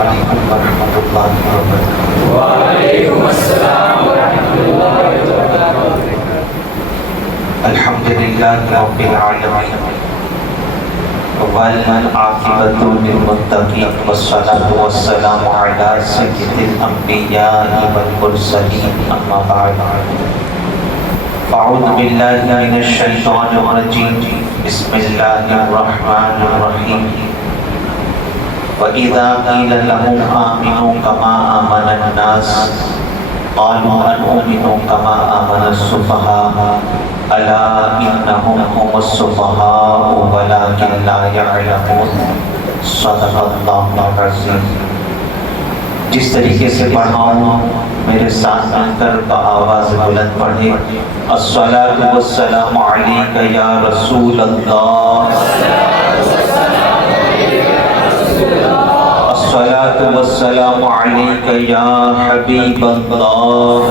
علیکم ورحمۃ اللہ وبرکاتہ۔ وعلیکم السلام ورحمۃ اللہ وبرکاتہ۔ الحمدللہ رب العالمین والعاقبۃ للمتقین والصلاۃ والسلام علی سید الانبیاء والمرسلین اما بعد اعوذ باللہ من الشیطان الرجیم بسم اللہ الرحمن الرحیم وَإِذَا قِيلَ لَهُمْ آمِنُوا كَمَا آمَنَ النَّاسُ قَالُوا أَنُؤْمِنُ كَمَا آمَنَ السُّفَهَاءُ أَلَا إِنَّهُمْ هُمُ السُّفَهَاءُ وَلَكِنْ لَا يَعْلَمُونَ صدق اللہ العظیم۔ جس طریقے سے پڑھاؤں میرے ساتھ مل کر بآواز بلند پڑھیں۔ الصلاۃ والسلام علیک یا رسول اللہ، الصلاۃ والسلام علیک یا حبیب اللہ،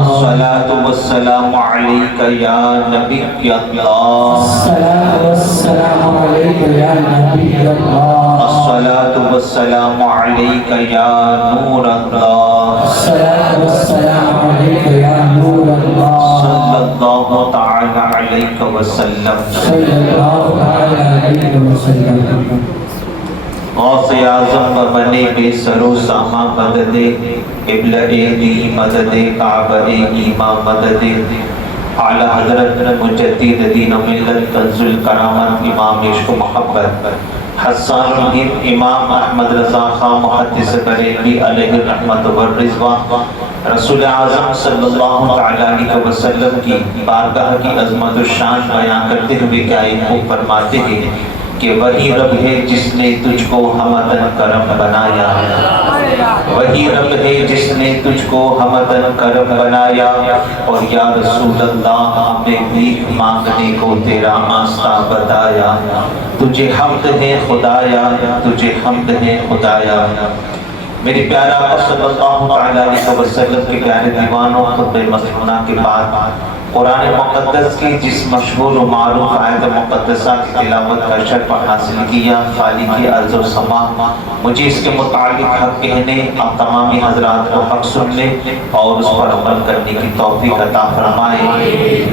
الصلاۃ والسلام علیک یا نبی اللہ، الصلاۃ والسلام علیک یا نور اللہ، صلی اللہ تعالی علیہ وسلم۔ غوث اعظم و بنے بے سر و سامہ مدد قبلہ دی مدد کعبہ ایماں مدد اعلی حضرت مجدد دین و ملت کنز الکرامت امام عشق و محبت حسان الدین امام احمد رضا خان محدث بریلوی علیہ الرحمت والرضوان رسول اعظم صلی اللہ علیہ وسلم کی بارگاہ کی عظمت و شان بیان کرتے ہوئے کیا خوب فرماتے ہیں کہ وہی رب ہے جس نے تجھ کو حمدن کرم بنایا، وہی رب ہے جس نے تجھ کو حمدن کرم بنایا، اور یا رسول اللہ ہمیں بھیک مانگنے کو تیرا آستہ بتایا، تجھے حمد ہے خدایا، تجھے حمد ہے خدایا۔ میرے پیارا آقا صلی اللہ علیہ وسلم کے پیارے دیوانوں، خطبہ مسنونہ کے بعد قرآن مقدس کی جس مشہور و معروف آیت مقدسہ کی تلاوت کا شرف حاصل کیا، خالق ارض و سما مجھے اس کے متعلق حق کہنے، آپ تمامی حضرات کو حق سننے اور اس پر عمل کرنے کی توفیق عطا فرمائے۔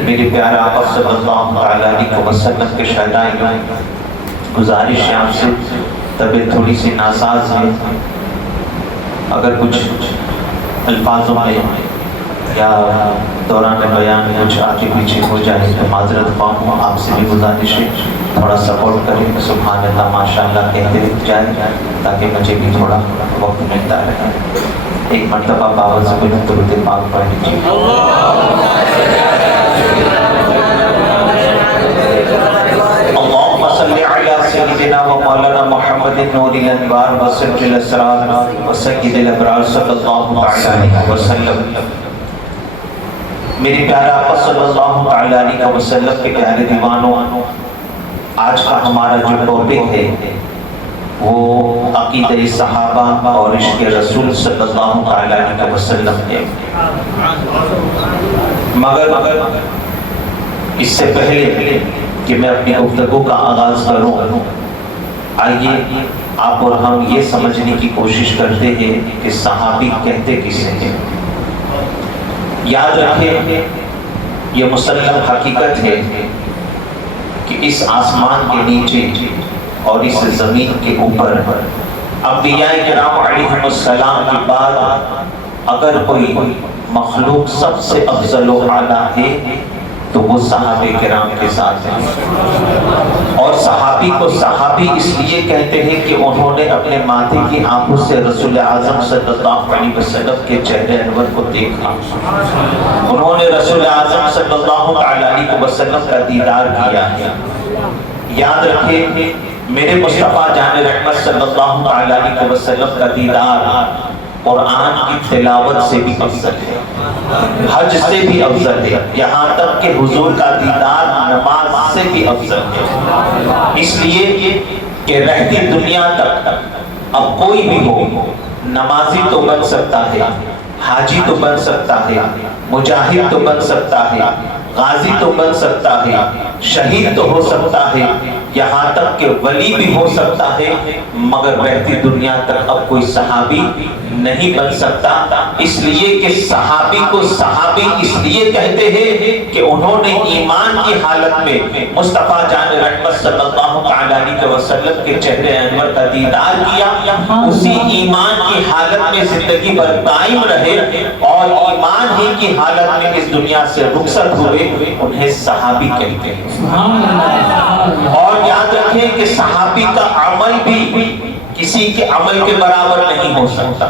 میرے پیارا آقا صلی اللہ علیہ وسلم کے شہدائیوں، گزارش ہے آپ سے، طبیعت تھوڑی سی ناساز ہے، اگر کچھ الفاظوں میں یا دوران بیان کچھ آگے پیچھے ہو جائے تو معذرت خواہ ہوں، آپ سے بھی گزارش ہے تھوڑا سپورٹ کریں، سبحان اللہ ماشاءاللہ کہتے جائیں تاکہ مجھے بھی تھوڑا وقت ملتا رہے۔ ایک مرتبہ بابا سے بلند درود پاک پڑھ لیجیے۔ اللهم صل على سيدنا ومولانا محمد نور الانوار وسر الاسرار وسید الابرار صلی اللہ علیہ وسلم۔ میرے پیارا آقا صلی اللہ علیہ وسلم کے پیارے دیوانوں، آج کا ہمارا جو ٹاپک ہے وہ عقیدہ صحابہ اور عشق رسول صلی اللہ علیہ وسلم ہے، مگر اس سے پہلے کہ میں اپنی گفتگو کا آغاز کروں، آئیے آپ اور ہم یہ سمجھنے کی کوشش کرتے ہیں کہ صحابی کہتے کسے ہیں۔ یاد رکھیں یہ مسلم حقیقت ہے کہ اس آسمان کے نیچے اور اس زمین کے اوپر انبیاء کرام علیہ السلام کے بعد اگر کوئی مخلوق سب سے افضل و اعلیٰ ہے تو وہ صحابہ کرام کے ساتھ ہیں، اور صحابی کو صحابی اس لیے کہتے ہیں کہ انہوں نے اپنے ماتھے کی آنکھوں سے رسول اعظم صلی اللہ علیہ وسلم کے چہرے انور کو دیکھا، انہوں نے رسول اعظم صلی اللہ علیہ وسلم کا دیدار کیا ہے۔ یاد رکھیں میرے مصطفیٰ جان رحمت صلی اللہ علیہ وسلم کا دیدار قرآن کی تلاوت سے بھی افضل ہے، حج سے بھی افضل ہے، یہاں تک کہ حضور کا دیدار نماز سے بھی افضل ہے، اس لیے کہ رہتی دنیا تک اب کوئی بھی ہو نمازی تو بن سکتا ہے، حاجی تو بن سکتا ہے، مجاہد تو بن سکتا ہے، غازی تو بن سکتا ہے، شہید تو ہو سکتا ہے، یہاں تک کہ ولی بھی ہو سکتا ہے مگر رہتی دنیا تک اب کوئی صحابی نہیں بن سکتا، اس لیے کہ صحابی کو صحابی اس لیے کہتے ہیں کہ انہوں نے ایمان کی حالت میں مصطفیٰ جان رحمت صلی اللہ علیہ وسلم کے چہرے انور کا دیدار کیا، اسی ایمان کی حالت میں زندگی بھر قائم رہے اور ایمان ہی کی حالت میں اس دنیا سے رخصت ہوئے، انہیں صحابی کہتے ہیں۔ اور یاد رکھیں کہ صحابی کا عمل بھی کسی کے عمل کے برابر نہیں ہو سکتا۔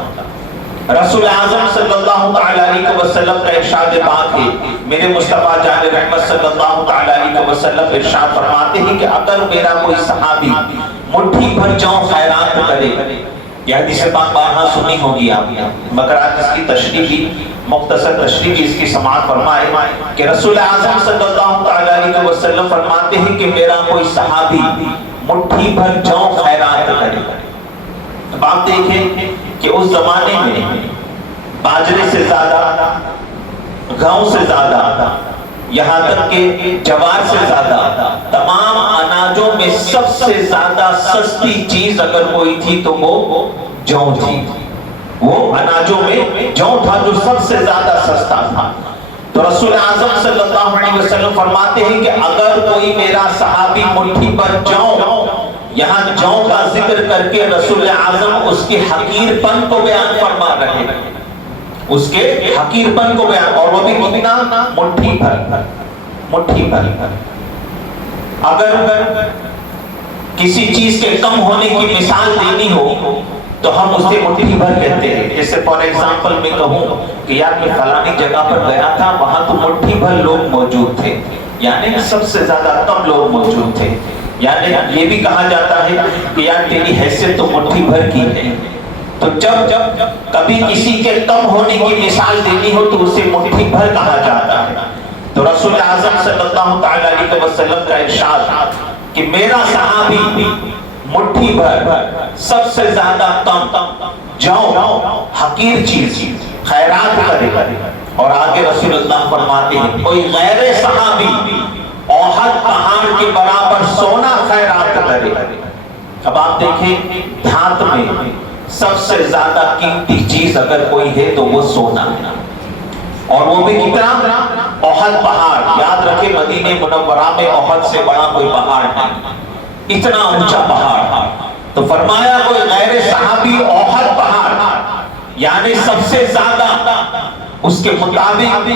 رسول اعظم صلی اللہ علیہ وسلم کا ارشاد پاک ہے، میرے مصطفیٰ جان رحمت صلی اللہ علیہ وسلم ارشاد فرماتے ہیں کہ اگر میرا کوئی صحابی مٹھی بھر جوں خیرات کرے، یہ حدیث پاک بارہا سنی ہوگی آپ نے، مگر آج اس کی تشریح بھی مختصر تشریح بھی اس کی سماعت فرمائے کہ رسول اعظم صلی اللہ علیہ وسلم فرماتے ہیں کہ میرا کوئی صحابی مٹھی بھر جوں خیرات کرے۔ اب آپ دیکھیں کہ اس زمانے میں باجرے سے زیادہ، گاؤں سے زیادہ، یہاں تک کہ جوار سے زیادہ، تمام اناجوں میں سب سے زیادہ سستی چیز اگر کوئی تھی تو وہ جوں تھی۔ وہ اناجوں میں جوں تھا جو سب سے زیادہ سستا تھا۔ تو رسول اعظم صلی اللہ علیہ وسلم فرماتے ہیں کہ اگر کوئی میرا صحابی مٹھی پر جوں، یہاں جوں کا ذکر کر کے رسول اعظم اس کے حقیر پن کو بیان فرما رہے ہیں، اس کے حقیر پن کو بیان، اور وہ بھی کتنا؟ مٹھی پر، مٹھی پر۔ اگر کسی چیز کے کم ہونے کی مثال دینی ہو تو ہم اس سے مٹھی بھر کہتے ہیں۔ جیسے فار ایگزامپل میں کہوں کہ یار میں فلانی جگہ پر گیا تھا، وہاں تو مٹھی بھر لوگ موجود تھے، یعنی سب سے زیادہ کم لوگ موجود تھے، یعنی یہ بھی کہا جاتا ہے کہ یار تیری حیثیت تو مٹھی بھر کی ہے۔ تو جب کبھی کسی کے کم ہونے کی مثال دینی ہو تو اسے مٹھی بھر کہا جاتا ہے۔ تو رسول اعظم صلی اللہ علیہ وسلم کا ارشاد کہ میرا صحابی مٹھی بھر سب سے زیادہ کم جوں حقیر چیز خیرات کرے، اور آگے رسول اللہ فرماتے ہیں کوئی غیر صحابی احد پہاڑ کے برابر سونا خیرات کرے۔ اب آپ دیکھیں دھات میں سب سے زیادہ قیمتی چیز اگر کوئی ہے تو وہ سونا ہے، اور وہ بھی کتنا؟ احد پہاڑ۔ یاد رکھیں مدینہ منورہ میں احد سے بڑا کوئی پہاڑ نہیں، اتنا اونچا پہاڑ۔ تو فرمایا کوئی غیر صحابی احد پہاڑ، یعنی سب سے زیادہ اس کے مطابق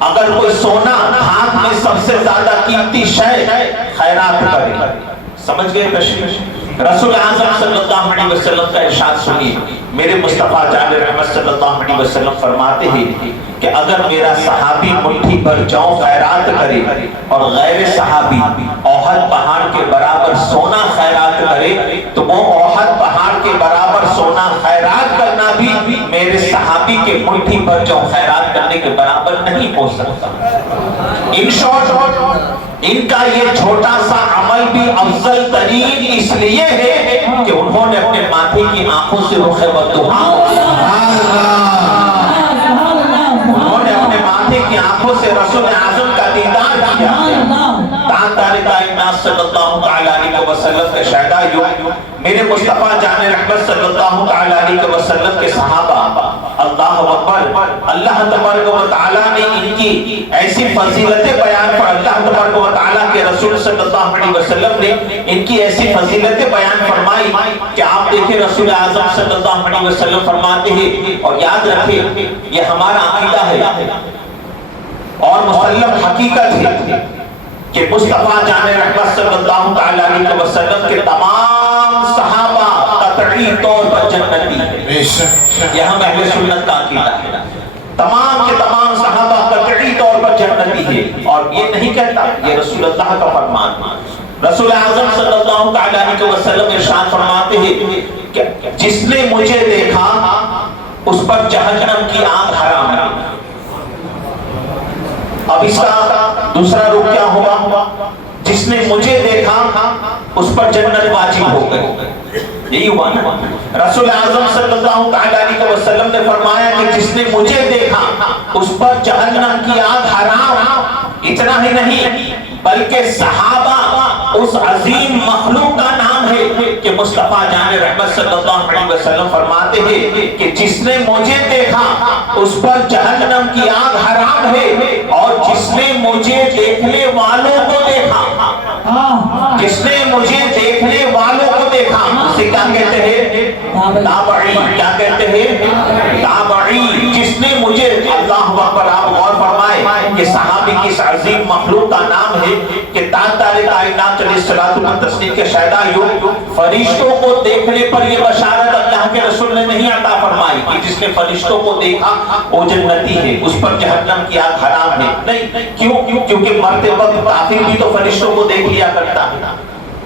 اگر کوئی سونا ہاتھ میں سب سے زیادہ قیمتی شے خیرات کرے۔ سمجھ گئے تشریح؟ رسول اعظم صلی اللہ علیہ وسلم کا ارشاد سنیے، میرے مصطفیٰ جان رحمت صلی اللہ علیہ وسلم فرماتے ہیں کہ اگر میرا صحابی مٹھی پر جوں خیرات کرے اور غیر صحابی احد پہاڑ کے برابر سونا خیرات کرے تو وہ احد پہاڑ کے برابر سونا خیرات کرنا بھی میرے صحابی کے مٹھی پر جوں خیرات کرنے کے برابر نہیں ہو سکتا۔ ان شارٹ ان کا یہ چھوٹا سا عمل بھی افضل ترین اس لیے ہے کہ انہوں نے اپنے ماتھے کی آنکھوں سے رخ والدہا، انہوں نے اپنے ماتھے کی آنکھوں سے رسول اعظم کا دیدار کیا۔ صلی اللہ علیہ وسلم کے شہداء میرے مصطفیٰ جان رحمت صلی اللہ علیہ وسلم کے صحابہ، اللہ اکبر، اللہ تبارک و تعالیٰ نے ان کی ایسی فضیلتیں بیان پر، اللہ تبارک و تعالیٰ کے رسول صلی اللہ علیہ وسلم نے ان کی ایسی فضیلتیں بیان فرمائی کہ آپ دیکھیں رسول اعظم صلی اللہ علیہ وسلم فرماتے ہیں، اور یاد رکھیں یہ ہمارا عقیدہ ہے اور مسلم حقیقت ہے کہ مصطفیٰ جان رحمت صلی اللہ علیہ وسلم کے تمام صحابہ قطعی طور پر جنتی ہیں۔ یہ ہم اہل سنت کا عقیدہ ہے، تمام کے تمام صحابہ قطعی طور پر جنتی ہیں، اور یہ نہیں کہتا، یہ رسول اللہ کا فرمان ہے۔ رسول اعظم صلی اللہ علیہ وسلم ارشاد فرماتے ہیں کہ جس نے مجھے دیکھا اس پر جہنم کی آگ حرام ہے۔ اب اس کا دوسرا رخ کیا ہوگا؟ جس نے مجھے دیکھا اس پر جنت واجب ہو گئی، یہی ہوا نا۔ رسول اعظم صلی اللہ علیہ وسلم نے فرمایا کہ جس نے مجھے دیکھا اس پر جہنم کی آگ حرام۔ اتنا ہی نہیں بلکہ صحابہ اس عظیم مخلوق کا نام ہے کہ مصطفیٰ جان رحمت صلی اللہ علیہ وسلم فرماتے ہیں کہ جس نے مجھے دیکھا اس پر جہنم کی آگ حرام ہے، اور جس نے مجھے دیکھنے والوں کو دیکھا، جس نے مجھے دیکھنے والوں کو دیکھا، اسے کیا کہتے ہیں؟ تابعی۔ کیا کہتے ہیں؟ تابعی۔ جس نے مجھے، اللہ اکبر، آپ غور فرمائے کہ صحابی کی اس عظیم مخلوق کا نام ہے کہ تاجدار کائنات علیہ الصلوۃ والتسلیم کے شہداء فرشتوں کو دیکھنے پر یہ بشارت اللہ کے رسول نے نہیں عطا فرمائی کہ جس نے فرشتوں کو دیکھا وہ جنتی ہے، اس پر جہنم کی آگ حرام ہے۔ نہیں، کیوں؟ کیونکہ مرتے وقت کافر بھی تو فرشتوں کو دیکھ لیا کرتا ہے،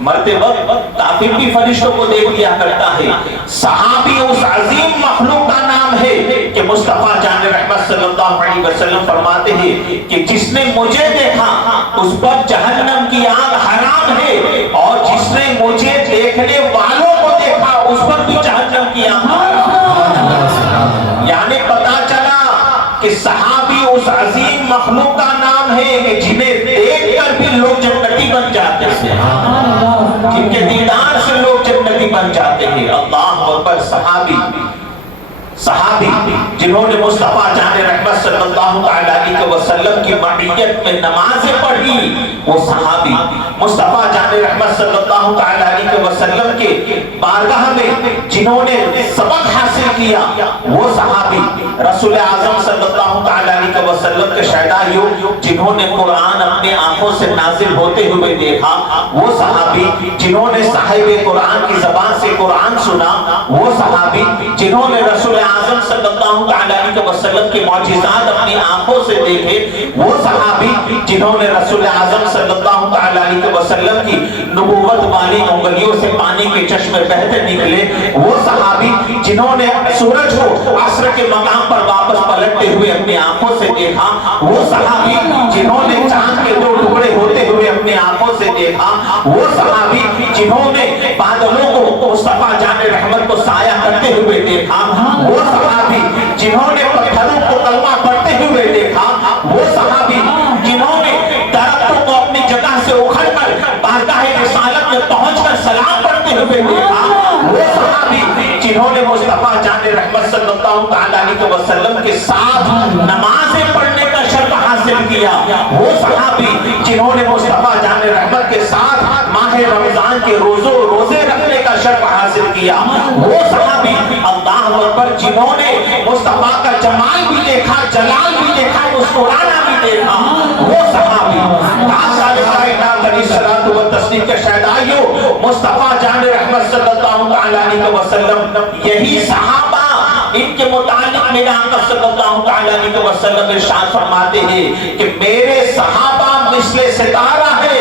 مرتے وقت کافر بھی فرشتوں کو دیکھ لیا کرتا ہے۔ صحابی اس عظیم مخلوق کا نام ہے کہ مصطفیٰ جان رحمت صلی اللہ علیہ وسلم فرماتے ہیں کہ جس نے مجھے دیکھا اس پر جہنم کی آگ حرام ہے، اور جس نے مجھے دیکھنے والوں کو دیکھا اس پر بھی جہنم کی آگ حرام۔ یعنی پتا چلا کہ صحابی اس عظیم مخلوق کا نام ہے کہ جنہیں دیکھ کر بھی لوگ جنتی بن جاتے ہیں، جن کے دیدار سے لوگ جنتی بن جاتے ہیں۔ اللہ اکبر۔ صحابی جنہوں نے مصطفیٰ جان رحمت صلی اللہ علیہ وسلم کی معیت میں نمازیں پڑھی، وہ صحابی مصطفیٰ جان رحمت صلی اللہ علیہ وسلم کے بارگاہ میں جنہوں نے سبق حاصل کیا، وہ صحابی رسول اعظم صلی اللہ علیہ وسلم کے شہداء جنہوں نے قرآن اپنے آنکھوں سے نازل ہوتے ہوئے دیکھا، وہ صحابی جنہوں نے صاحب قرآن کی زبان سے قرآن سنا، وہ صحابی جنہوں نے رسول اعظم صلی اللہ علیہ وسلم کے معجزات اپنی آنکھوں سے دیکھے، وہ صحابی جنہوں نے رسول اعظم صلی اللہ علیہ وسلم کی نبوت والی انگلیوں سے پانی کے چشمے بہتے نکلے، وہ صحابی جنہوں نے سورج کو عصر کے مقام پر واپس پلٹتے ہوئے اپنی آنکھوں سے دیکھا، وہ صحابی جنہوں نے چاند کے 2 ٹکڑے ہوتے ہوئے اپنی آنکھوں سے دیکھا، وہ صحابی جنہوں نے بادلوں کو مصطفیٰ جان رحمت کو سایہ کرتے ہوئے دیکھا، وہ صحابی جنہوں نے پتھروں کو کلمہ پڑھتے ہوئے دیکھا، وہ صحابی جنہوں نے درختوں کو اپنی جگہ سے اکھڑ کر بارگاہ رسالت میں پہنچ کر سلام پڑھتے ہوئے دیکھا، وہ صحابی جنہوں نے مصطفیٰ جان رحمت صلی اللہ علیہ وسلم کے ساتھ نمازیں پڑھنے کا شرف حاصل کیا، وہ صحابی جنہوں نے مصطفیٰ جان رحمت کے ساتھ ماہ رمضان کے روزے رکھنے کا شرف حاصل کیا، وہ صحابی اللہ اکبر جنہوں نے مصطفیٰ کا جمال بھی دیکھا، جلال بھی دیکھا، مسکرانا بھی دیکھا، وہ صحابی تاجدار کائنات علیہ الصلوۃ والتسلیم کے شہدائیوں مصطفیٰ جان رحمت صلی اللہ علیہ وسلم، یہی صحابہ ان کے متعلق میرے آقا صلی اللہ علیہ وسلم ارشاد فرماتے ہیں کہ میرے صحابہ مثل ستارہ ہے،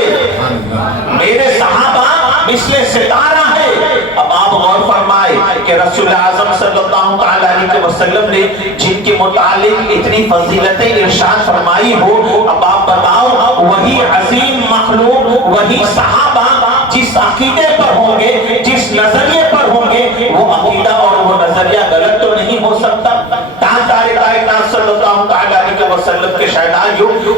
میرے صحابہ مثل ستارہ ہے۔ اب آپ غور فرمائے کہ رسول اعظم صلی اللہ علیہ وسلم نے جن کے متعلق اتنی فضیلتیں ارشاد فرمائی ہو، اب آپ بتاؤ وہی عظیم مخلوق، وہی صحابہ جس عقیدے پر ہوں گے، جس نظریے پر ہوں گے، وہ عقیدہ اور وہ نظریہ غلط تو نہیں ہو سکتا۔ تاجدار کائنات صلی اللہ علیہ وسلم کے شہداء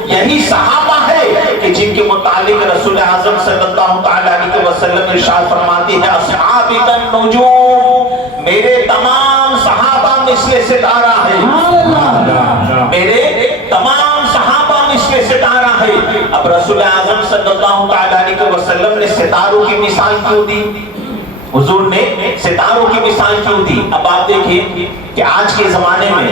یہی صحابہ ہے کہ جن کے متعلق رسول اعظم صلی اللہ علیہ وسلم ارشاد فرماتے ہیں اصحابی النجوم، میرے تمام صحابہ مثل ستارہ ہے، میرے تمام صحابہ مثل ستارہ ہے۔ اب رسول اعظم صلی اللہ علیہ وسلم نے ستاروں کی مثال کیوں دی؟ حضور نے ستاروں کی مثال کیوں دی؟ اب آپ دیکھیں کہ آج کے زمانے میں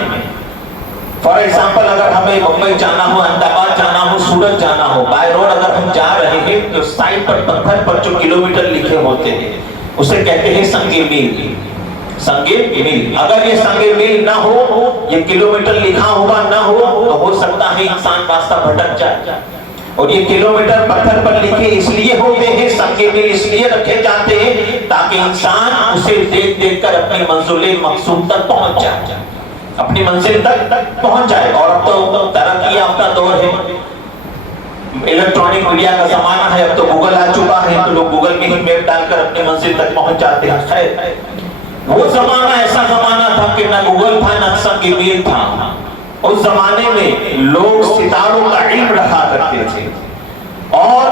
فار ایگزامپل اگر ہمیں ممبئی جانا ہو، احمد آباد جانا ہو، سورت جانا ہو، بائی روڈ اگر ہم جا رہے ہیں تو سائڈ پر پتھر پر جو کلومیٹر لکھے ہوتے ہیں اسے کہتے ہیں سنگ میل، سنگ میل۔ اگر یہ سنگ میل نہ ہو، یہ کلومیٹر لکھا ہوا نہ ہو تو ہو سکتا ہے انسان راستہ بھٹک جائے، اور یہ کلومیٹر پتھر پر لکھے اس لیے ہوتے ہیں، سنگ میل اس لیے رکھے جاتے ہیں تاکہ انسان اسے دیکھ دیکھ کر اپنی منزل مقصود تک پہنچ جائے، اپنی منزل تک پہنچ جائے۔ اور اب تو ترقی یافتہ دور ہے، الیکٹرانک میڈیا کا زمانہ ہے، اب تو گوگل آ چکا ہے تو لوگ گوگل میں ہی میپ ڈال کر اپنی منزل تک پہنچ جاتے ہیں۔ خیر، وہ زمانہ ایسا زمانہ تھا کہ نہ گوگل تھا نہ سنگ میل تھا۔ اس زمانے میں لوگ ستاروں کا علم رکھا کرتے تھے، اور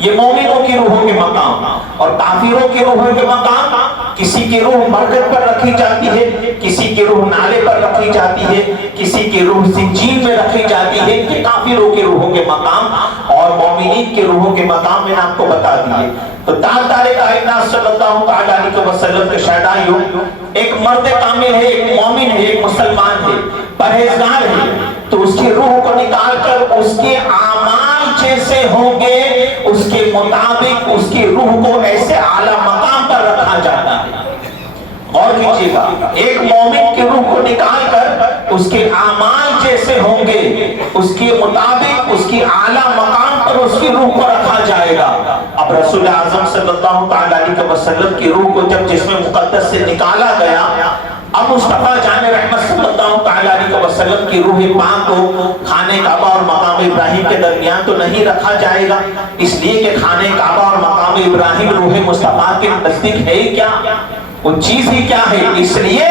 یہ مومنوں کی روحوں کے مقام اور کافروں کی روحوں کے مقام. کسی کی روح مرکز پر رکھی جاتی ہے, کسی کی روح نالے پر رکھی جاتی ہے, کسی کی روح سجین میں رکھی جاتی ہے. یہ کافروں کے روحوں کے مقام اور مومنین کے روحوں کے مقام میں نے آپ کو بتا دیے. تو تاجدار کائنات صلی اللہ علیہ وسلم کے شہدائیوں, ایک مرد کامل ہے, ایک مومن ہے, ایک مسلمان ہے, پرہیزگار ہے, تو اس کی روح کو نکال کر اس کے اعمال جیسے ہوں گے اس کے مطابق اس کی روح کو ایسے اعلیٰ مقام پر رکھا جاتا ہے. غور کیجیے گا, ایک مومن کی روح کو نکال کر اس کے اعمال جیسے ہوں گے اس کے مطابق اس کی اعلیٰ مقام پر اس کی روح کو رکھا جائے گا. اب رسول اعظم صلی اللہ علیہ وسلم کی روح کو جب جسم مقدس سے نکالا گیا, اب مصطفیٰ جان رحمت صلی اللہ علیہ وسلم کی روح پاک کو خانہ کعبہ اور مقام ابراہیم کے درمیان تو نہیں رکھا جائے گا, اس لیے کہ خانہ کعبہ اور مقام ابراہیم روح مصطفیٰ کے نزدیک ہے ہی کیا, وہ چیز ہی کیا ہے. اس لیے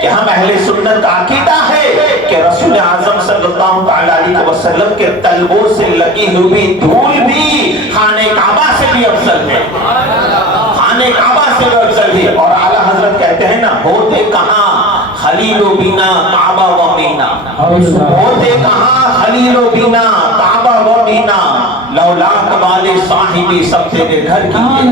کہ ہم اہل سنت کا عقیدہ ہے کہ رسول اعظم صلی اللہ علیہ وسلم کے تلووں سے لگی ہوئی دھول بھی خانہ کعبہ سے بھی افضل ہے, خانہ کعبہ سے بھی افضل ہے. اور اعلیٰ حضرت کہتے ہیں نا, ہوتے کہاں خلیل و بینا کعبہ و مینا, ہوتے کہاں خلیل و بینا کعبہ و مینا, لولا کبال صاحبی سب تیرے گھر کی.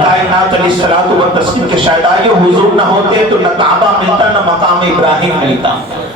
کائنات علیہ الصلوۃ والتسلیم کے شہدائیوں, حضور نہ ہوتے تو نہ کعبہ ملتا, نہ مقام ابراہیم ملتا,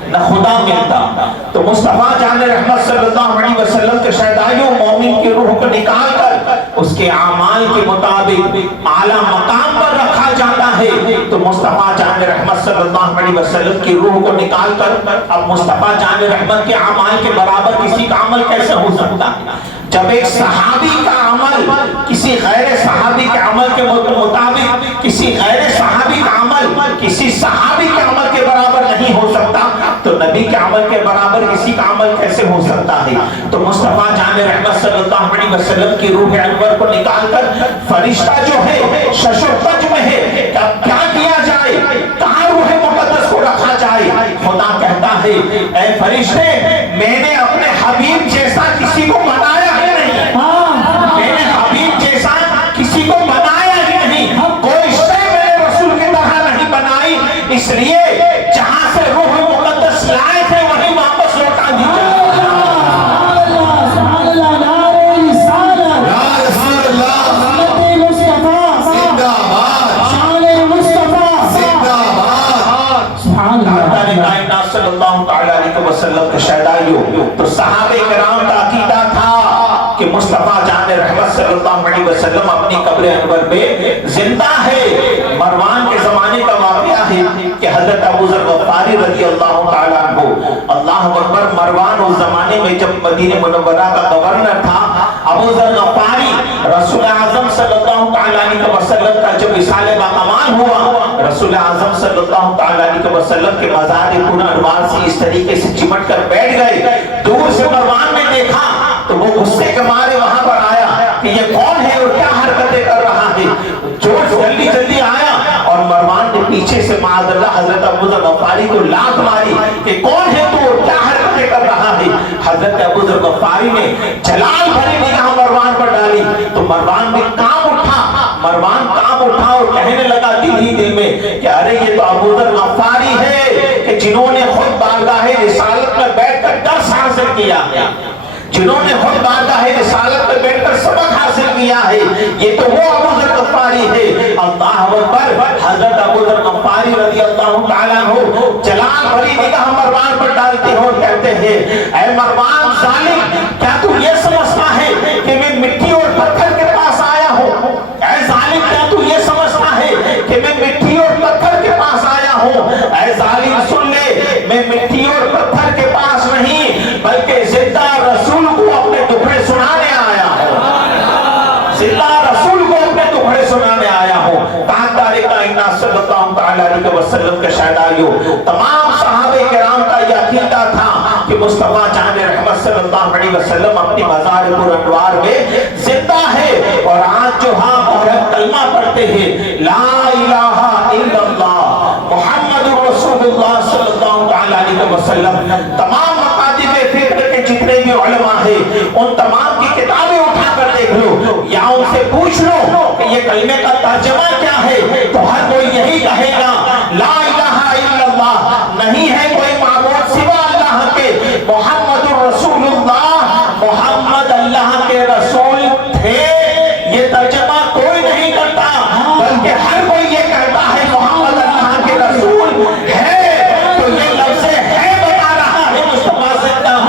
نہ خدا ملتا. تو مصطفیٰ جان رحمت صلی اللہ علیہ وسلم کے شہدائیوں, مومن کی روح کو نکال کر اس کے اعمال کے مطابق اعلیٰ مقام پر رکھا جاتا ہے. تو مصطفیٰ جان رحمت صلی اللہ علیہ وسلم کی روح کو نکال کر اب مصطفیٰ جان رحمت کے اعمال کے برابر کسی کا عمل کیسے ہو سکتا ہے؟ جب ایک صحابی کا عمل کسی غیر صحابی کے عمل کے مطابق, کسی غیر صحابی کا عمل کسی صحابی کے عمل کے برابر نہیں ہو سکتا, تو نبی کے عمل کے برابر کسی کا عمل کیسے ہو سکتا ہے؟ تو مصطفیٰ جان رحمت صلی اللہ علیہ وسلم کی روح انور کو نکال کر فرشتہ جو ہے شش و پنج میں ہے, کیا کیا جائے, کہاں روح مقدس کو رکھا جائے؟ خدا کہتا ہے, اے فرشتے, میں نے اپنے حبیب جیسا کسی کو بنایا ہے نہیں, میں نے حبیب جیسا کسی کو بنایا ہی نہیں, کوئی شے میں نے رسول کی طرح نہیں بنائی. اس لیے جہاں سے روح مقدس لائے تھے وہیں واپس لوٹا دیجیے. صلی اللہ علیہ وسلم کے شہدائیوں, تو صحابہ کرام کا عقیدہ تھا کہ مصطفیٰ جان رحمت صلی اللہ علیہ وسلم اپنی قبر انور میں زندہ ہے. مروان کے زمانے کا واقعہ ہے کہ حضرت ابو ذر غفاری رضی اللہ تعالیٰ عنہ, اللہ اکبر, مروان اس زمانے میں جب مدینہ منورہ کا گورنر تھا, ابو ذر غفاری رسول اعظم صلی اللہ علیہ وسلم کا جب وصال باقمال ہوا, رسول اعظم صلی اللہ علیہ وسلم کے مزار پر انوار سے اس طریقے سے چمٹ کر بیٹھ گئے. دور سے مروان نے دیکھا تو وہ غصے کے مارے وہاں پر آیا کہ یہ کون ہے اور کیا حرکتیں کر رہا ہے. جلدی جلدی آیا اور مروان نے پیچھے سے معاذ اللہ حضرت ابو ذر غفاری کو لات ماری کہ کون ہے تو کیا حرکتیں کر رہا ہے. حضرت ابو ذر غفاری نے جلال بھری نگاہ مروان پر ڈالی تو مروان بھی کام اٹھا, مروان کام اٹھا اور کہنے لگا دل ہی دل میں کہ ارے یہ تو ابو ذر غفاری ہے کہ جنہوں نے خود بارگاہ رسالت میں بیٹھ کر درس حاصل کیا ہے, جنہوں نے خود بارگاہ رسالت میں بیٹھ کر سبق حاصل کیا ہے, یہ تو وہ ابو ذر غفاری ہے. اللہ اکبر, حضرت ابو ذر غفاری رضی اللہ تعالیٰ عنہ جلال بھری نگاہ مروان پر ڈالتے ہیں اور کہتے ہیں, اے مروان ظالم, کیا تو یہ سمجھتا ہے کہ میں مٹی اور پتھر کے پاس آیا ہوں؟ اے ظالم, کیا تو یہ سمجھتا ہے کہ میں مٹی اور پتھر کے پاس آیا ہوں؟ اے ظالم سن لے, میں مٹی اور پتھر کے پاس نہیں بلکہ زندہ رسول کو اپنے دکھڑے سنانے آیا ہوں, زندہ رسول کو اپنے دکھڑے سنانے آیا ہوں. تاجدار کائنات صلی اللہ علیہ وسلم کے شہدائیوں, تمام صحابہ کرام کا یہ عقیدہ تھا کہ مصطفیٰ جان رحمت صلی اللہ علیہ وسلم اپنی مزار پر انوار میں زندہ ہے. اور آج جو ہم کلمہ پڑھتے ہیں لا الہ الا اللہ محمد رسول اللہ صلی اللہ علیہ وسلم, تمام مکاتب فقہ کے جتنے بھی علماء ہیں ان تمام کی کتابیں اٹھا کر دیکھ لو, پوچھ لو کہ یہ کلمے کا ترجمہ کیا ہے تو ہر کوئی یہی کہے گا لا الہ الا اللہ، نہیں ہے کوئی معبود سوا اللہ کے، محمد رسول اللہ، محمد اللہ کے رسول تھے۔ یہ ترجمہ کوئی نہیں کرتا بلکہ ہر کوئی یہ کہتا ہے محمد اللہ کے رسول ہے، تو یہ لفظ ہے بتا رہا ہے مصطفیٰ زندہ۔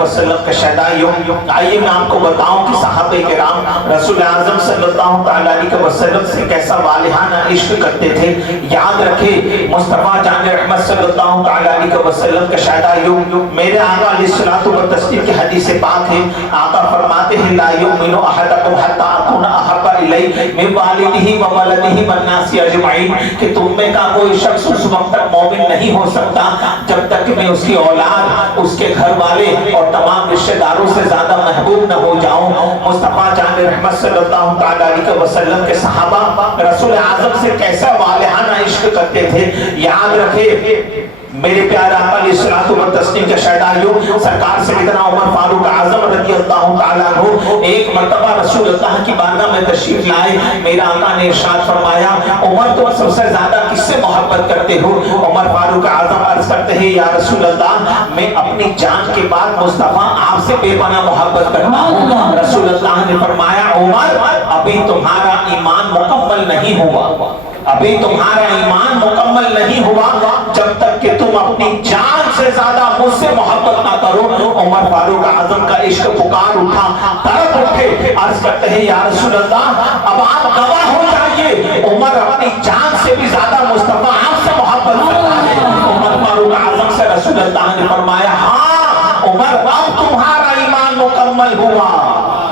وسلم کا شہدائیوں، آئیے میں آپ کو بتاؤں کہ صحابہ کرام رسول اعظم صلی اللہ تعالیٰ علیہ وسلم سے کیسا والہانہ عشق کرتے تھے۔ یاد رکھے مصطفیٰ جان رحمت صلی اللہ تعالیٰ علیہ وسلم کا شہدائیوں، میرے آقا علیہ الصلوۃ والتسلیم کی حدیث پاک ہے، آقا فرماتے ہیں لا یؤمن احدکم حتی اکون احب الیہ من والدہ وولدہ والناس اجمعین، کہ تم میں کا کوئی شخص اس وقت تک مومن نہیں ہو سکتا جب تک کہ میں اس کی اولاد، اس کے گھر والے اور تمام رشتہ داروں سے زیادہ محبوب نہ ہو جاؤں۔ مصطفیٰ جان رحمت صلی اللہ تعالیٰ علیہ وسلم کے صحابہ رسول اعظم سے کیسا والہانہ عشق کرتے تھے۔ یاد رکھے میرے پیارے آقا علیہ الصلوۃ والتسلیم کے شہدائیوں، سرکار سیدنا عمر فاروق اعظم رضی اللہ تعالیٰ عنہ ایک مرتبہ رسول اللہ کی بارگاہ میں تشریف لائے۔ میرا آقا نے ارشاد فرمایا عمر تم سب سے زیادہ کس سے محبت کرتے ہو؟ عمر فاروق اعظم عرض کرتے ہیں یا رسول اللہ میں اپنی جان کے بعد مصطفیٰ آپ سے بے پناہ محبت کرتا ہوں۔ رسول اللہ نے فرمایا عمر ابھی تمہارا ایمان مکمل نہیں ہوا، ابھی تمہارا ایمان مکمل نہیں ہوا جب تک کہ تم اپنی جان سے زیادہ مجھ سے محبت نہ کرو۔ عمر فاروق اعظم کا عشق پکار اٹھا، تڑپ اٹھے، عرض کرتے ہیں یا رسول اللہ اب آپ گواہ ہو جائیے، عمر اپنی جان سے بھی زیادہ مصطفیٰ آپ سے محبت کرتا ہے۔ عمر فاروق اعظم سے رسول اللہ نے فرمایا ہاں عمر اب تمہارا ایمان مکمل ہوا،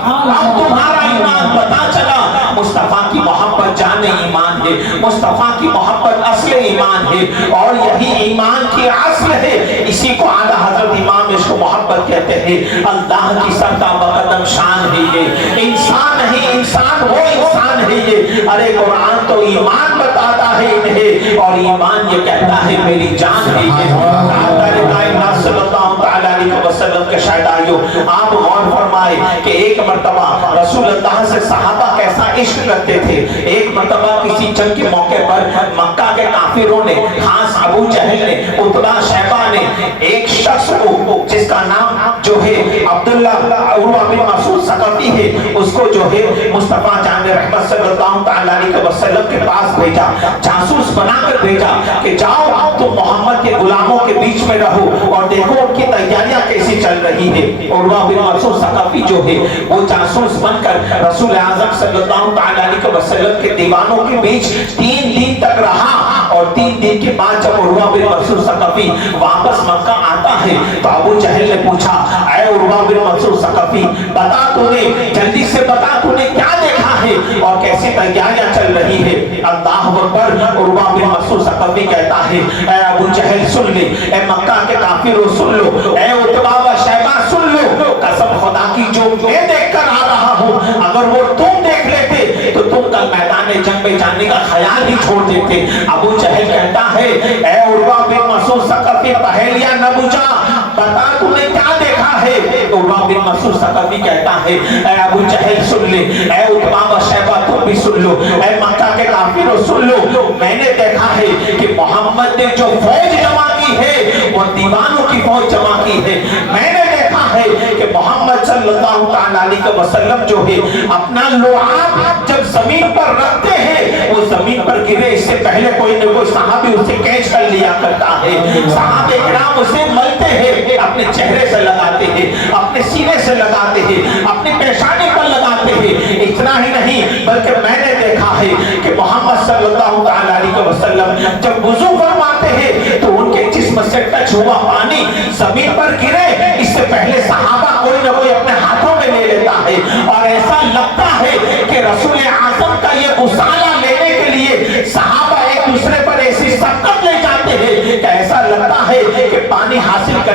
اب تمہارا ایمان پتہ چلا مصطفیٰ کی محبت جان ایمان ہے، مصطفیٰ کی محبت اصل ایمان ہے، اور یہی ایمان کی اصل ہے۔ اسی کو اعلیٰ حضرت امام عشق محبت کہتے ہیں۔ اللہ کی سرتا بقدم شان ہے یہ، انسان نہیں انسان وہ انسان ہے یہ۔ ارے قرآن تو ایمان بتاتا ہے انہیں، اور ایمان یہ کہتا ہے میری جان ہے یہ۔ کائنات صلی اللہ تعالیٰ علیہ وسلم کے شہدائیوں، آپ غور فرمائے کہ ایک مرتبہ رسول اللہ سے صحابہ کیسا عشق کرتے تھے۔ ایک مرتبہ کسی جنگ کے موقع پر مکہ کے کافروں نے، خاص ابو جہل نے، عتبہ شیبہ نے ایک شخص کو جس کا نام جو ہے عبداللہ عروہ بن مسعود ثقفی ہے، اس کو جو ہے مصطفیٰ جان رحمت صلی اللہ تعالیٰ علیہ وسلم کے پاس بھیجا، جاسوس بنا کر بھیجا کہ جاؤ تم محمد کے غلاموں کے بیچ میں رہو اور دیکھو ان کی تیاریاں کیسی چل رہی ہے۔ عروہ بن مسعود ثقفی جو ہے وہ جاسوس بن کر رسول اعظم صلی اللہ تعالیٰ علیہ وسلم کے دیوانوں کے بیچ 3 دن تک رہا، اور 3 دن کے بعد جب عروہ بن مسعود ثقفی واپس مکہ آتا ہے تو ابو جہل نے پوچھا اے عروہ بن مسعود ثقفی بتا تو نے، جلدی سے بتا تو نے کیا دیکھا ہے اور کیسی تیاریاں چل رہی ہے؟ اللہ اکبر، عروہ بن مسعود ثقفی کہتا ہے اے ابو جہل سن لے، اے مکہ کے کافروں سن لو، اے عتبہ و شیبہ سن لو، قسم خدا کی جو میں دیکھ کر آ رہا ہوں اگر وہ تم دیکھ لیتے تو تم کل میدان جنگ میں جانے کا خیال ہی چھوڑ دیتے۔ ابو جہل کہتا ہے اے عروہ بن مسعود ثقفی پہیلیاں نہ بجھا، بتا تو نے کیا دیکھا ہے؟ عروہ بن مسعود ثقفی کہتا ہے اے ابو جہل سن لے، اے عتبہ و شیبہ تم بھی سن لو، اے مکہ کے کافروں سن لو، میں نے دیکھا ہے کہ محمد نے جو فوج جمع کی ہے وہ دیوانوں کی فوج جمع کی ہے۔ میں نے دیکھا ہے کہ محمد صلی اللہ تعالیٰ علیہ وسلم جو ہے اپنا لعاب جب زمین پر رکھتے ہیں وہ زمین پر گرے اس سے پہلے کوئی نہ کوئی صحابی اسے کیچ کر لیا کرتا ہے۔ صحابہ کرام اسے ملتے ہیں، اپنے چہرے سے لگاتے ہیں، اپنے سینے سے لگاتے ہیں، اپنی پیشانی پر لگاتے ہیں۔ اتنا ہی نہیں بلکہ میں نے دیکھا ہے کہ محمد صلی اللہ تعالیٰ علیہ وسلم جب وضو فرماتے ہیں تو ان کے جسم سے ٹچ ہوا پانی زمین پر گرے اس سے پہلے صحابہ کوئی نہ کوئی اپنے ہاتھوں میں لے لیتا ہے، اور ایسا لگتا ہے کہ رسول اعظم کا یہ غسالہ لینے کے لیے صحابہ ایک دوسرے پر ایسی سبقت لے جاتے ہیں کہ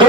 2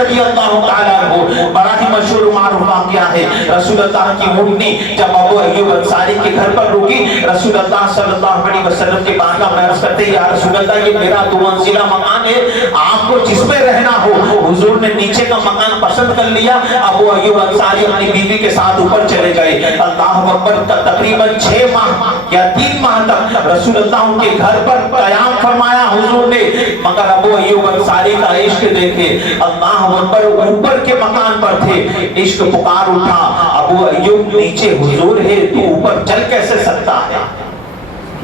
رضی اللہ تعالیٰ عنہ بڑا ہی مشہور معروف واقعہ ہے. رسول اللہ کی اونٹنی جب ابو ایوب انصاری کے گھر پر رکی, رسول اللہ صلی اللہ علیہ وسلم کے بارگاہ میں عرض کرتے یا رسول اللہ یہ میرا 2 منزلہ مکان ہے, آپ کو جس میں رہنا ہو. حضور نے نیچے کا مکان پسند کر لیا. ابو ایوب انصاری اپنی بیوی کے ساتھ اوپر چلے گئے. اللہ اکبر, تقریباً 6 ماہ یا 3 ماہ تک رسول اللہ ان کے گھر پر قیام فرمایا حضور نے, مگر ابو ایوب انصاری کا عشق دیکھے. اللہ اکبر, اوپر کے مکان پر تھے, عشق پکار اٹھا. ابو ایوب نیچے حضور ہے تو اوپر چل کیسے سکتا ہے,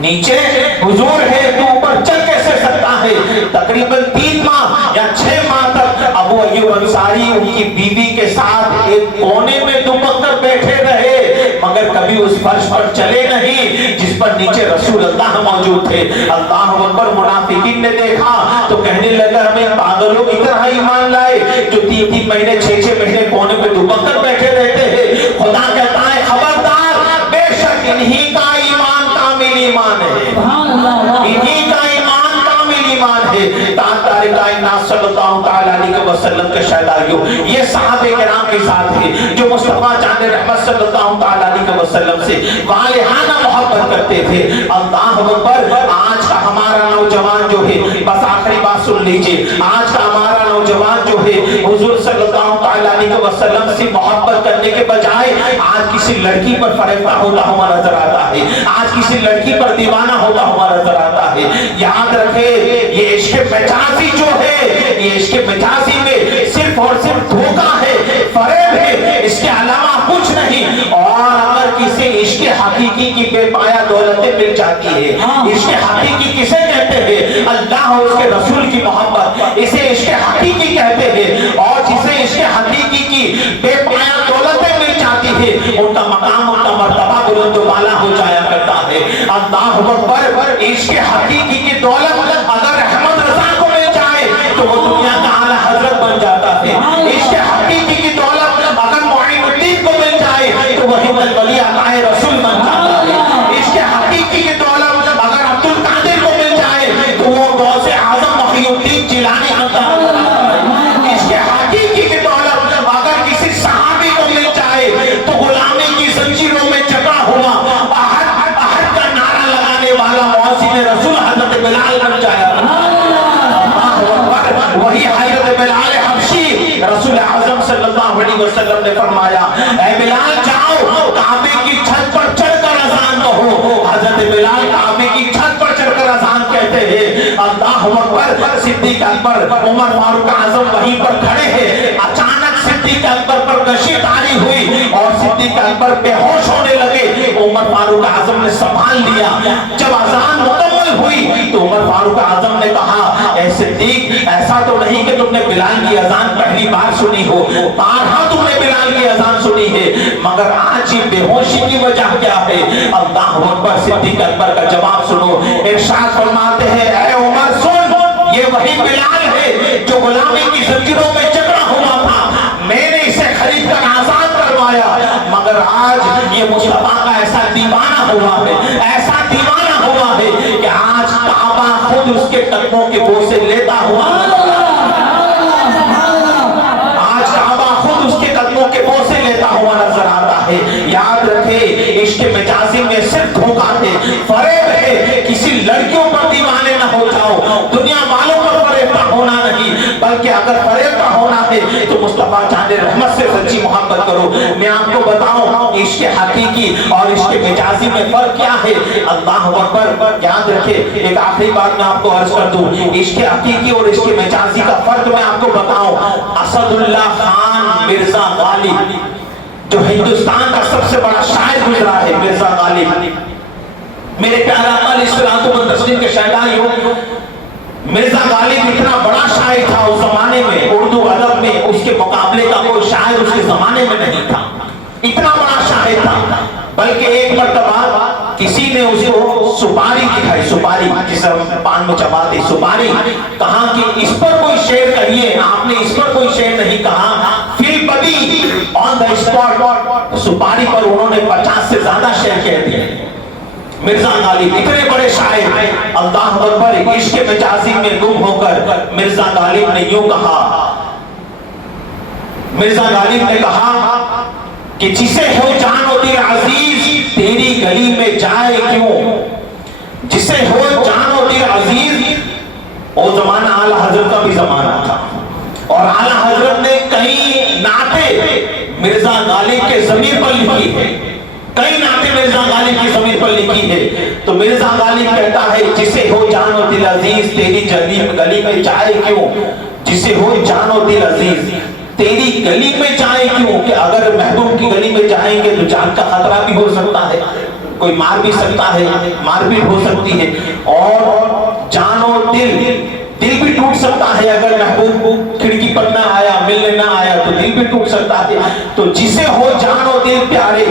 نیچے حضور ہے تو اوپر چل کیسے سکتا ہے. تقریباً 3 ماہ یا 6 ماہ تک ابو ایوب انصاری ان کی بیوی کے ساتھ ایک کونے میں دبک کر بیٹھے رہے, مگر کبھی اس فرش پر چلے نہیں جس پر نیچے رسول اللہ موجود تھے. اللہ اکبر, منافقین نے دیکھا تو کہنے لگا ہمیں پاگلوں کی طرح ایمان لائے جو 3 مہینے 6 مہینے کونے میں دبک کر بیٹھے رہتے ہیں. خدا کہتا ہے خبردار, بے شک انہی کا ایمان کامل ایمان ہے, انہی کا ایمان کامل ایمان ہے. تاریخ کائنات صلی اللہ تعالیٰ علیہ وسلم کے شہدائیوں, یہ صحابہ کرام کے ساتھ ہے جو مصطفیٰ جان رحمت صلی اللہ تعالیٰ علیہ وسلم سے والہانہ محبت کرتے تھے. اللہ اکبر, آج کا ہمارا نوجوان جو ہے, بس آخری بات سن لیجئے, آج کا ہمارا نوجوان جو ہے حضور صلی اللہ تعالیٰ علیہ وسلم سے محبت کرنے کے بجائے آج کسی لڑکی پر فریفتہ ہوتا ہوا نظر آتا ہے, آج کسی لڑکی پر دیوانہ ہوتا ہوا نظر آتا ہے. یاد رکھے یہ عشق مجازی جو ہے, یہ عشق مجازی میں صرف اور صرف دھوکہ ہے, فریب ہے, اس کے علاوہ کچھ نہیں. اور اگر کسی عشق حقیقی کی بے پایا دولتیں مل جاتی ہے, عشق حقیقی کسے کہتے ہیں, اللہ اور اس کے رسول کی محبت, اسے عشق حقیقی کہتے ہیں. اور جسے عشق حقیقی کی بے پایا دولتیں مل جاتی ہے ان کا مقام, ان کا مرتبہ بلند و بالا ہو جایا کرتا ہے. اللہ اکبر, عشق حقیقی کی دولت اگر احمد رضا کو مل جائے تو وہ دنیا کا اعلیٰ حضرت بن جاتا ہے. عشق حقیقی کی دولت اگر معین الدین کو مل جائے تو وہ ہمت ولی عطا رسول بن جاتا ہے. عشق حقیقی کی دولت اگر عبد القادر کو مل جائے تو وہ غوث اعظم محی الدین جیلانی بن جاتا ہے. عشق حقیقی کی دولت اگر کسی صحابی کو مل جائے تو غلامی کی زنجیروں میں جکڑا ہوا احد کا نعرہ لگانے والا مؤذن رسول حضرت بلال بن جایا. وہی حضرت بلال حبشی, رسول اعظم صلی اللہ علیہ وسلم نے فرمایا اے بلال جاؤ کعبے کی چھت پر چڑھ کر اذان کہو. حضرت بلال کعبے کی چھت پر چڑھ کر اذان کہتے ہیں. اللہ اکبر, صدیق اکبر, عمر فاروق اعظم وہیں پر کھڑے ہیں. اچانک صدیق اکبر پر کشی طاری ہوئی اور صدیق اکبر بے ہوش ہونے لگے. عمر فاروق اعظم نے سنبھال لیا. جب اذان مکمل ہوئی تو عمر فاروق اعظم نے کہا اے صدیق, ایسا تو نہیں کہ تم نے بلال کی اذان پہلی بار سنی ہو, بارہا تم نے بلال کی اذان سنی ہے, مگر آج یہ بے ہوشی کی وجہ کیا ہے. اللہ اکبر, صدیق اکبر کا جواب سنو. ارشاد فرماتے ہیں اے عمر سن, یہ وہی بلال ہے جو غلامی کی زنجیروں میں جکڑا ہوا تھا, میں نے اسے خرید کر آزاد کروایا, مگر آج یہ مصطفیٰ کا ایسا دیوانہ ہوا ہے, ایسا دیوانہ ہوا ہے کہ آج کعبہ خود اس کے قدموں کے بوسے لیتا ہوا, آج کعبہ خود اس کے قدموں کے بوسے لیتا ہوا نظر آتا ہے. یاد رکھے عشق مجازی میں صرف دھوکہ ہے, فریب ہے. کسی لڑکیوں پر دیوانے نہ ہو جاؤ, دنیا والوں پر فریب ہونا نہیں, بلکہ اگر فریب کا ہونا ہے تو مصطفیٰ جان رحمت سے سچی محبت کرو. میں آپ کو بتاؤں عشق حقیقی اور عشق مجازی میں فرق کیا ہے. اللہ اکبر, یاد رکھے ایک آخری بات میں آپ کو عرض کر دوں, عشق حقیقی اور عشق مجازی کا فرق میں آپ کو بتاؤں. اسد اللہ خان مرزا غالب جو ہندوستان کا سب سے بڑا شاعر گزرا ہے, مرزا غالب, میرے پیارے آقا علیہ الصلوۃ والتسلیم کے شہدائیوں, مرزا غالب اتنا بڑا شاعر تھا اس زمانے میں, اردو ادب میں اس کے مقابلے کا کوئی شاعر اس کے زمانے میں نہیں تھا. اتنا بڑا شاعر تھا, بلکہ ایک مرتبہ کسی نے اس کو سپاری دکھائی, سپاری جسے پان میں چباتے, سپاری, کہا کہ اس پر کوئی شعر کہیے. آپ نے اس پر کوئی شعر نہیں کہا, فل بدی آن دا اسپاٹ سپاری پر انہوں نے 50 سے زیادہ شعر کہہ دیے. مرزا غالب اتنے بڑے شاعر, اللہ اکبر, عشق مجازی میں گم ہو کر مرزا غالب نے یوں کہا مرزا غالب نے کہا کہ جسے ہو جان و دل عزیز تیری گلی میں جائے کیوں، جسے ہو جان و دل عزیز. وہ زمانہ اعلیٰ حضرت کا بھی زمانہ تھا اور اعلیٰ حضرت نے کئی نعتیں مرزا غالب کے ضمیر پر لکھی ہے، کئی نعتیں مرزا غالب کی ضمیر پر لکھی ہے. تو مرزا غالب کہتا ہے جسے ہو جان و دل عزیز تیری گلی میں جائے کیوں، جسے ہو جان و دل عزیز تیری گلی میں جائے کیوں، کہ اگر محبوب کی گلی میں جائیں گے تو جان کا خطرہ بھی ہو سکتا ہے، کوئی مار بھی سکتا ہے، مار بھی ہو سکتی ہے، اور جان و دل بھی ٹوٹ سکتا ہے. اگر محبوب کھڑکی پر نہ آیا، ملنے نہ آیا تو دل بھی ٹوٹ سکتا ہے. تو جسے ہو جان و دل پیارے،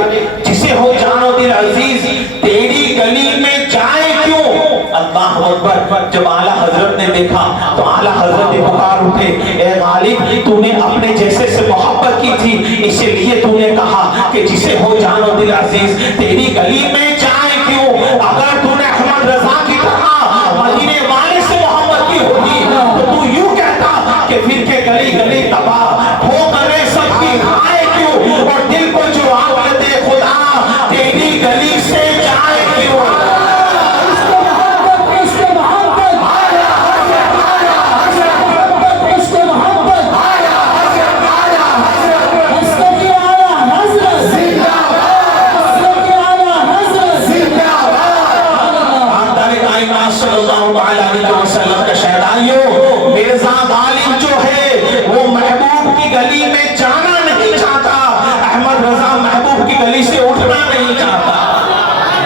جسے ہو جان و دل عزیز تیری گلی میں جائے کیوں. اللہ اکبر. جب اعلیٰ حضرت نے دیکھا تو اعلیٰ حضرت نے پکار اٹھے، اے غالب تو نے اپنے جیسے سے محبت کی تھی، اسی لیے تو نے کہا کہ جسے ہو جان و دل عزیز تیری گلی میں جائے کیوں. اگر تو نے احمد رضا کی طرح مدینے والے سے محبت کی ہوتی تو تو یوں کہتا کہ پھر کے گلی گلی تباہ ہو کرے سب کی کھائے کیوں، اور دل کو جو آگ دے خدا تیری گلی سے جائے کیوں. مرزا غالب جو ہے وہ محبوب کی گلی میں جانا نہیں چاہتا، احمد رضا محبوب کی گلی سے اٹھنا نہیں چاہتا،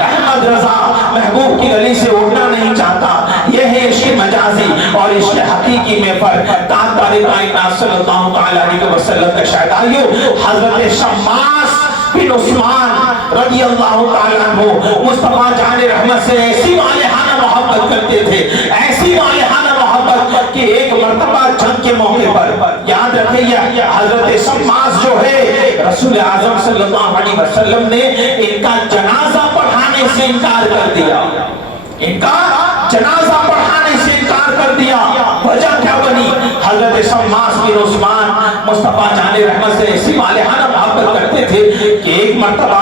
احمد رضا محبوب کی گلی سے اٹھنا نہیں چاہتا. یہ ہے عشق مجازی اور عشق حقیقی میں فرق. تاجدار کائنات صلی اللہ علیہ وسلم کا شہدائیوں حضرت شماس بن عثمان رضی اللہ تعالیٰ عنہ مصطفیٰ جان رحمت سے ایسی والہانہ محبت کرتے تھے، ایسی والہانہ محبت کہ ایک مرتبہ جنگ کے موقع پر یاد رکھیے حضرت شماس جو ہے رسول اعظم صلی اللہ علیہ وسلم نے ان کا جنازہ پڑھانے سے انکار کر دیا، ان کا جنازہ پڑھانے سے انکار کر دیا. وجہ کیا بنی؟ حضرت شماس بن عثمان مصطفیٰ جان رحمت سے ایسی والہانہ محبت کرتے تھے کہ ایک مرتبہ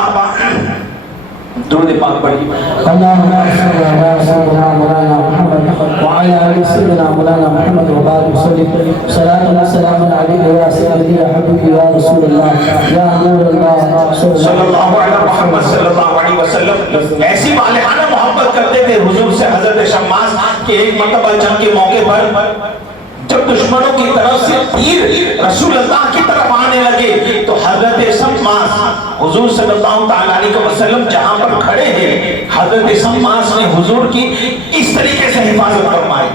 درود پاک پڑھی. اللهم صل على سيدنا مولانا محمد وعلى ال سيدنا مولانا محمد وبارك وسلم صلاة وسلام عليك يا سيدي يا حبيبي يا رسول الله يا نور الله صلی اللہ علیہ محمد صلی اللہ علیہ وسلم. ایسی والہانہ محبت کرتے تھے حضور سے حضرت شماس کہ ایک مرتبہ جنگ کے موقع پر جب دشمنوں کی طرف سے تیر رسول اللہ کی طرف آنے لگے تو حضرت شماس حضور صلی اللہ علیہ وسلم جہاں پر کھڑے ہیں حضرت شماس نے حضور کی اس طریقے سے حفاظت فرمائی.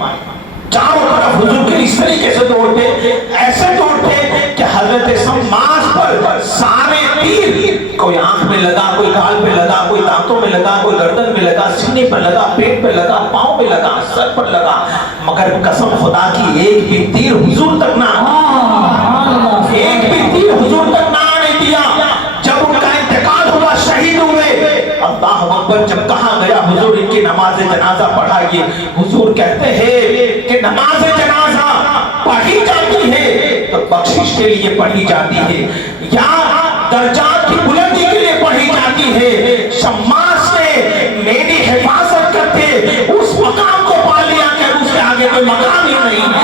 چاروں طرف حضور کے اس طریقے سے دوڑتے، ایسے دوڑتے کہ حضرت شماس پر سارے تیر کوئی آنکھ میں لگا، کوئی گال پہ لگا، کوئی دانتوں میں لگا، کوئی گردن میں لگا، سینے پر لگا، پیٹ پہ لگا، پاؤں پہ لگا، سر پر لگا، مگر قسم خدا کی ایک بھی تیر حضور تک نہ ایک بھی تیر حضور تک نہ آنے دیا. جب ان کا انتقال ہوا شہید ہوئے، اللہ اکبر، جب کہا گیا حضور ان کی نماز جنازہ پڑھائیے، حضور کہتے ہیں کہ نماز جنازہ پڑھی جاتی ہے تو بخشش کے لیے پڑھی جاتی ہے یا درجات کی بلندی کے لیے پڑھی جاتی ہے. شماس نے میری حفاظت کرتے اس مقام کو پا لیا کہ اس کے آگے کوئی مقام ہی نہیں ہے،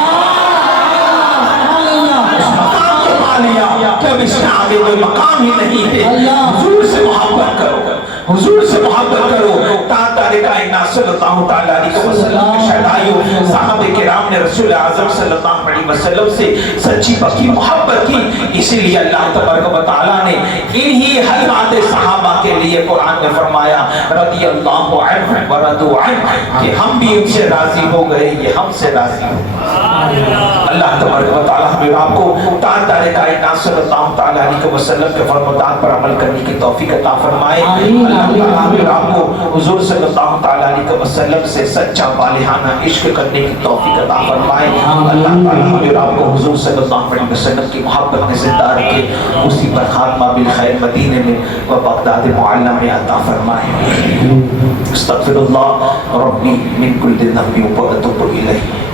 اس مقام کو پا لیا کہ اب اس کے آگے کوئی مقام ہی نہیں ہے. حضور سے محبت کرو، حضور سے محبت کرو. تاجدار کائنات صلی اللہ علیہ وسلم کے شہدائیوں صحابہ کرام نے رسول اعظم صلی اللہ علیہ وسلم سے سچی پکی محبت کی، اسی لیے اللہ تبارک و تعالیٰ نے انہی حضرات صحابہ کے لیے قرآن میں فرمایا رضی اللہ عنہم ورضوا عنہ کہ ہم بھی ان سے راضی ہو گئے، یہ ہم سے راضی ہو گئے. اللہ تبارک و تعالیٰ ہمیں آپ کو تاجدار کائنات صلی اللہ علیہ وسلم کے فرمودات پر عمل کرنے کی توفیق عطا فرمائے. اللہ تعالیٰ ہمیں آپ کو حضور صلی اللہ علیہ وسلم سے سچا والہانہ عشق کرنے کی توفیق عطا فرمائے. اللہ تعالیٰ ہمیں آپ کو حضور صلی اللہ علیہ وسلم کی محبت میں زندہ رکھے، اسی پر خاتمہ بالخیر مدینے میں و بغداد معلیٰ میں عطا فرمائے. استغفر اللہ ربی من کل ذنب و اتوب الیہ.